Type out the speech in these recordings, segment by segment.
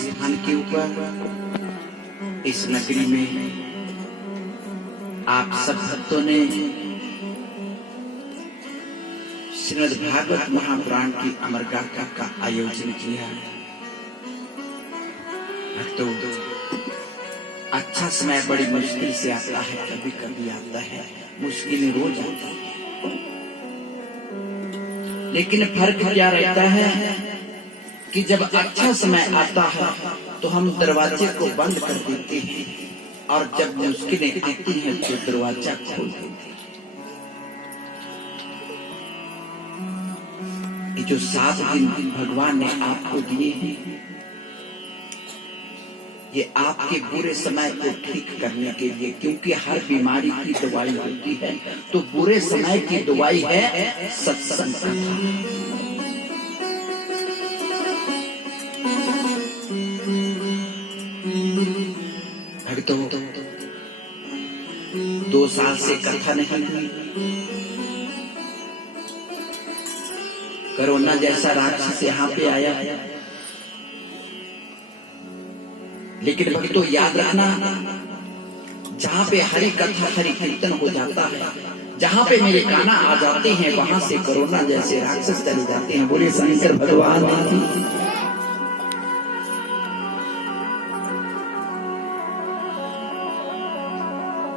स्थान के ऊपर इस नगरी में आप सब भक्तों ने श्रीमद् भागवत महापुराण की अमर गाथा का आयोजन किया। भक्तों, अच्छा समय बड़ी मुश्किल से आता है, कभी कभी आता है, मुश्किलें रोज आती है, लेकिन फर्क क्या रहता है कि जब अच्छा समय आता है तो हम दरवाजे को बंद कर देते हैं और जब मुश्किलें आती हैं तो दरवाजा खोल देते हैं। ये जो 7 दिन भगवान ने आपको दिए हैं, ये आपके बुरे समय को ठीक करने के लिए, क्योंकि हर बीमारी की दवाई होती है, तो बुरे समय की दवाई है सत्संग कथा। भक्तों, 2 साल से कथा नहीं हुई। कोरोना जैसा राक्षस यहाँ पे आया, लेकिन भक्तों याद रखना, जहाँ पे हरि कथा हरि कीर्तन हो जाता है, जहाँ पे मेरे गाना आ जाते हैं, वहां से कोरोना जैसे राक्षस चले जाते हैं। बोले शंकर भगवान की।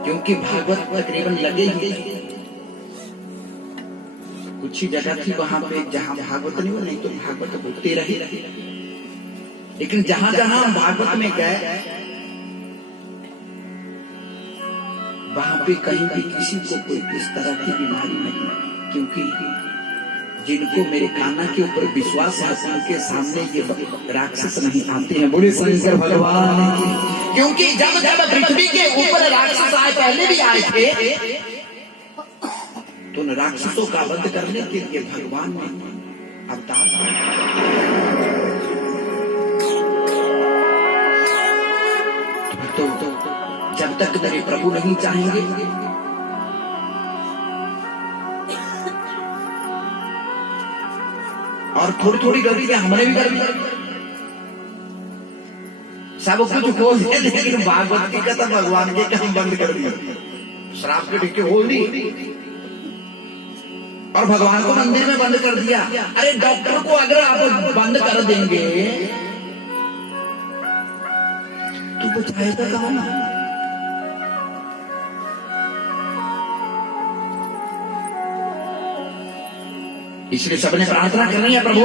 क्योंकि भागवत तकरीबन लगे ही, कुछ ही जगह थी वहां पे जहाँ भागवत नहीं तो भागवत बोलते रहे। लेकिन जहां जहां हम भागवत में गए, वहां पे कहीं भी किसी को कोई इस तरह की बीमारी नहीं, क्योंकि जिनको मेरे कान्हा के ऊपर विश्वास है, उनके सामने ये राक्षस नहीं आते हैं। बोले शंकर भगवान की। क्योंकि जब जब पृथ्वी के ऊपर राक्षस आए, पहले भी आए थे, तो उन राक्षसों का वध करने के लिए भगवान ने अवतार तो जब तक मेरे प्रभु नहीं चाहेंगे, और थोड़ी थोड़ी गलतियां हमने भी कर दी, सब कुछ खोल दिया, लेकिन भागवत की कथा भगवान के काम बंद कर दिया, शराब के टिक्के खोल दी और भगवान को मंदिर में बंद कर दिया। अरे डॉक्टर को अगर आप बंद कर देंगे तो बचाएगा कौन? इसलिए सबने प्रार्थना करनी है, प्रभु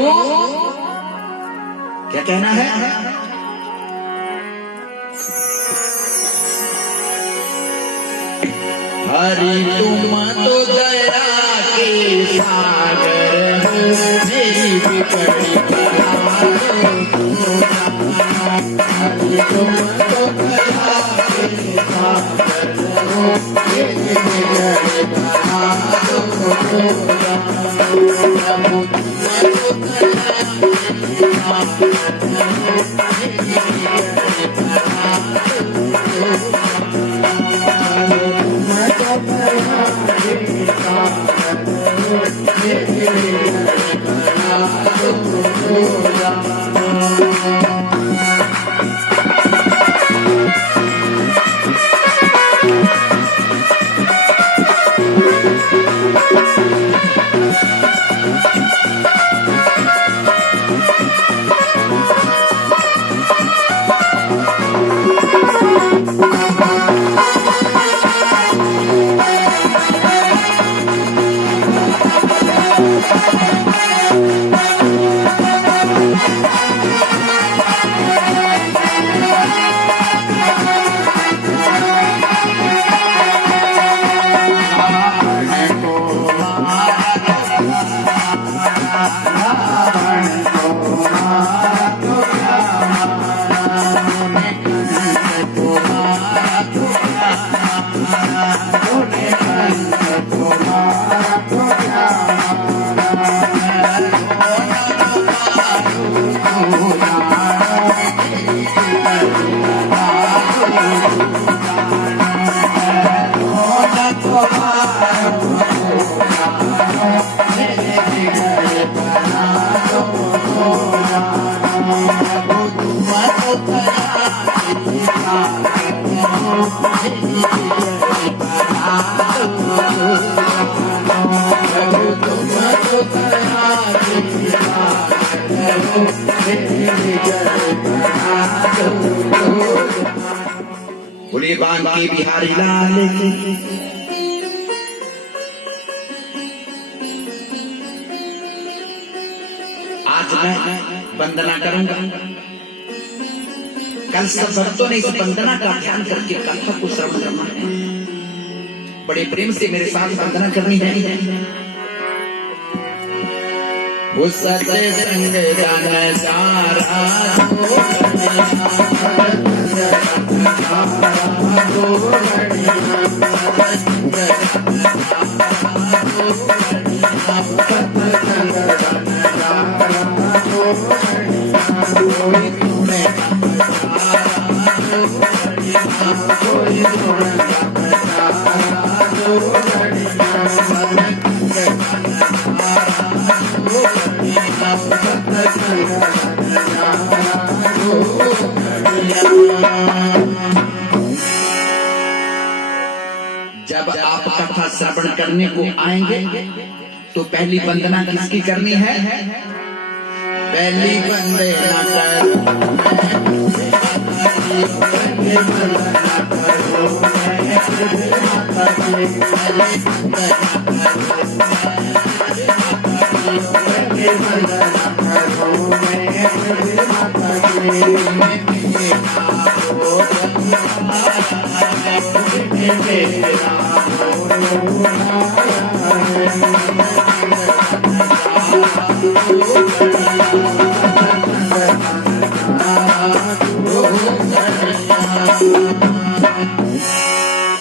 क्या कहना है? हरि तुम तो दया के सागर हो, मेरी बिगड़ी हरि तुम तो दया के सागर हो, मेरी बिगड़ी प्रभु बोलिए बांके बिहारी लाल की। आज मैं वंदना करूंगा, कल सब भक्तों ने इस वंदना का ध्यान करके कथा को श्रवण करना है। बड़े प्रेम से मेरे साथ वंदना करनी है। वो सत्संग जन सारा जब आप कथा श्रवण करने को आएंगे तो पहली वंदना किसकी करनी है? पहली वंदना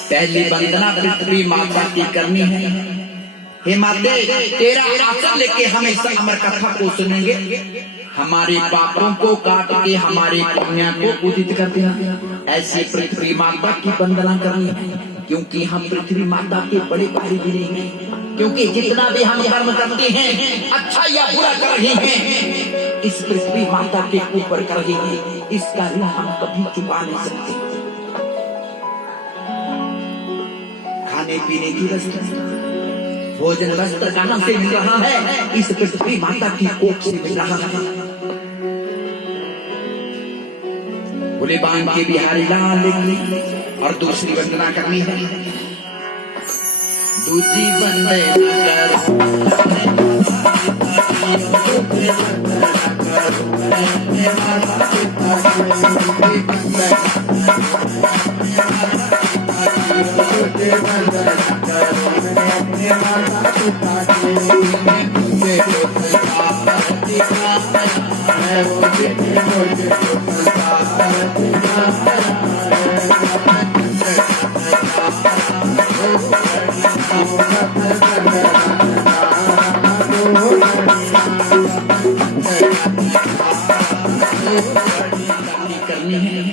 पहली वंदना पृथ्वी माता की करनी है। हे माते, तेरा आसन लेके हमेशा अमर कथा को सुनेंगे। हमारे पापों को काट के हमारे पुण्य को उदित कर देना। ऐसी पृथ्वी माता की वंदना करनी है, क्योंकि हम पृथ्वी माता के बड़े भाई भी नहीं हैं। क्योंकि जितना भी हम कर्म करते हैं, अच्छा या बुरा कर रहे हैं, इस पृथ्वी माता के ऊपर कर रहे हैं। इसका ऋण हम कभी चुका नहीं सकते। खाने पीने की वस्तु, भोजन वस्त्र कहाँ से मिल रहा है? इस पृथ्वी माता की कोख से मिल रहा है। बोले बांध के बिहारी लाल। और दूसरी वंदना करनी है। दूसरी करनी है।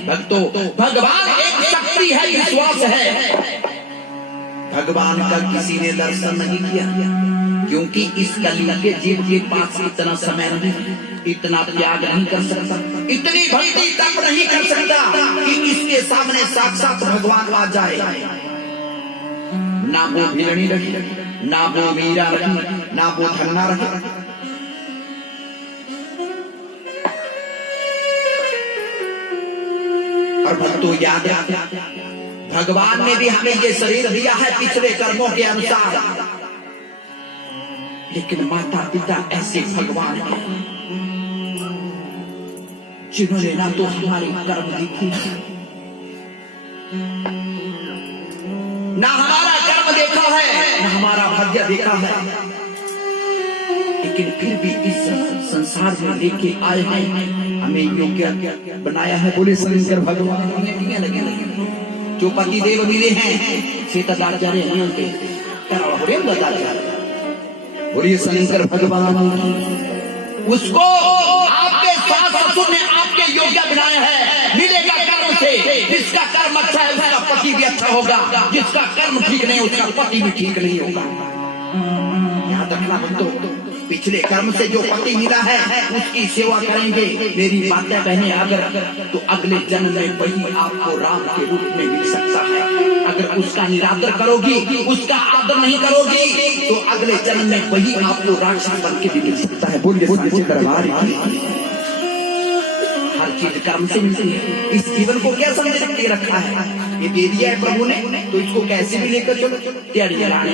भक्तों, भगवान एक शक्ति है, विश्वास है। भगवान का किसी ने दर्शन नहीं किया, क्योंकि इस कलयुग के जीव के पास इतना समय नहीं, इतना त्याग नहीं कर सकता, इतनी भक्ति तप नहीं कर सकता कि इसके सामने साक्षात भगवान आ जाए। ना वो भिड़नी रही, ना वो मीरा रही, ना वो धन्ना रही। और भक्तों, याद है भगवान ने भी हमें ये शरीर दिया है पिछले कर्मों के अनुसार, लेकिन माता पिता ऐसे भगवान हैं जिन्होंने ना तो हमारी कर्म लिखी, ना हमारा कर्म देखा है, ना हमारा भाग्य देखा है, लेकिन फिर भी इस संसार में लेके आए हैं, हमें योग्य बनाया है। बोले शंकर भगवान। जो पति देव मिले हैं सीताचार्य बोलिए शंकर भगवान, उसको आपके सास ससुर ने आपके योग्य बनाया है। मिलेगा कर्म से, जिसका कर्म अच्छा है उसका पति भी अच्छा होगा, जिसका कर्म ठीक नहीं उसका पति भी ठीक नहीं होगा। याद रखना बंधु, पिछले कर्म से जो पति मिला है उसकी सेवा करेंगे। मेरी बातें बहने, अगर तो अगले जन्म में वही आपको राम के रूप में मिल सकता है। अगर उसका निरादर करोगी, उसका आदर नहीं करोगी, तो अगले जन्म में वही आपको राक्षस बन के भी मिल सकता है। बोलिए दरबार की हर चीज कर्म से मिलती है। इस जीवन को क्या समझ के रखा है? ये दे दिया है प्रभु ने, तो इसको कैसे भी लेकर चलो। तैयारी जलाने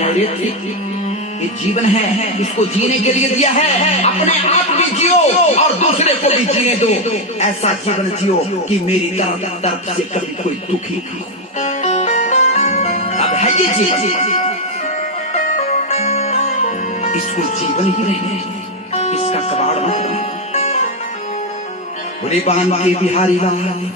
ये जीवन है, इसको जीने के लिए दिया है। अपने आप भी जियो और दूसरे को भी जीने दो। ऐसा जीवन जियो कि मेरी तरफ से कभी कोई दुखी ना हो। अब है ये जीवन, इसको जीवन ही नहीं, इसका कबाड़ मत बनो। बोले बांध के बिहारी लाल।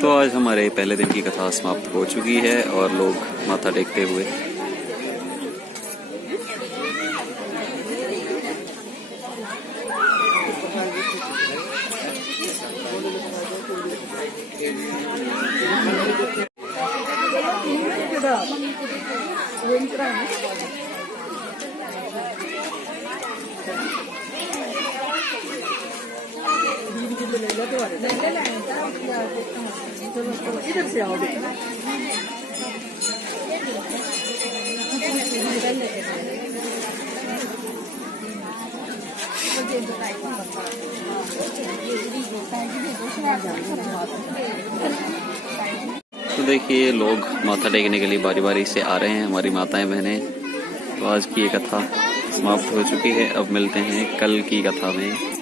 तो आज हमारे पहले दिन की कथा समाप्त हो चुकी है और लोग माथा टेकते हुए तो देखिए लोग माथा टेकने के लिए बारी बारी से आ रहे हैं, हमारी माताएं बहनें। तो आज की ये कथा समाप्त हो चुकी है। अब मिलते हैं कल की कथा में।